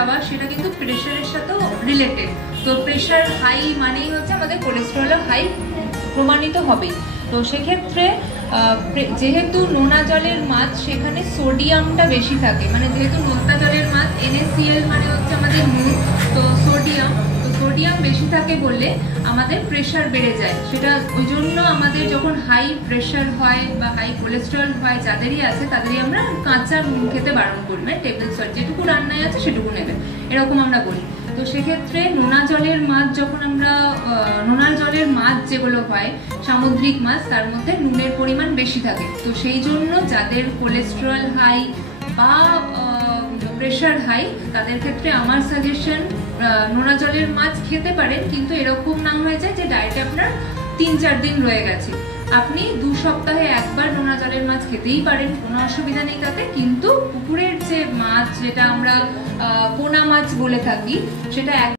যাওয়া সেটা কিন্তু প্রেশারের সাথেও রিলেটেড। তো প্রেশার হাই মানেই হচ্ছে আমাদের কোলেস্টেরল হাই প্রমাণিত হবেই। তো সেক্ষেত্রে যেহেতু নোনা জলের মাছ সেখানে সোডিয়ামটা বেশি থাকে, মানে যেহেতু নোনা জলের মাছ NaCl মানে হচ্ছে আমাদের নুন, তো সোডিয়াম বেশি থাকে বলে আমাদের প্রেশার বেড়ে যায়। সেটা ওই জন্য আমাদের যখন হাই প্রেশার হয় বা হাই কোলেস্টেরল হয় যাদেরই আছে তাদেরই আমরা কাঁচা নুন খেতে বারণ করি, মানে টেবিল সল্ট যেটুকু রান্নায় আছে সেটুকু নেবে, এরকম আমরা বলি। তো সেক্ষেত্রে নোনা জলের মাছ যখন আমরা নোনা জলের মাছ যেগুলো হয় সামুদ্রিক মাছ তার মধ্যে নুনের পরিমাণ বেশি থাকে। তো সেই জন্য যাদের কোলেস্টেরল হাই বা প্রেশার হাই তাদের ক্ষেত্রে আমার সাজেশন নোনা জলের মাছ খেতে পারেন, কিন্তু এরকম না হয়ে যায় যে ডায়েটে আপনার 3-4 দিন রয়ে গেছে। আপনি 2 সপ্তাহে একবার নোনা জলের মাছ খেতেই পারেন, কোনো অসুবিধা নেই তাতে। কিন্তু পুকুরের যে মাছ যেটা আমরা পোনা মাছ বলে থাকি সেটা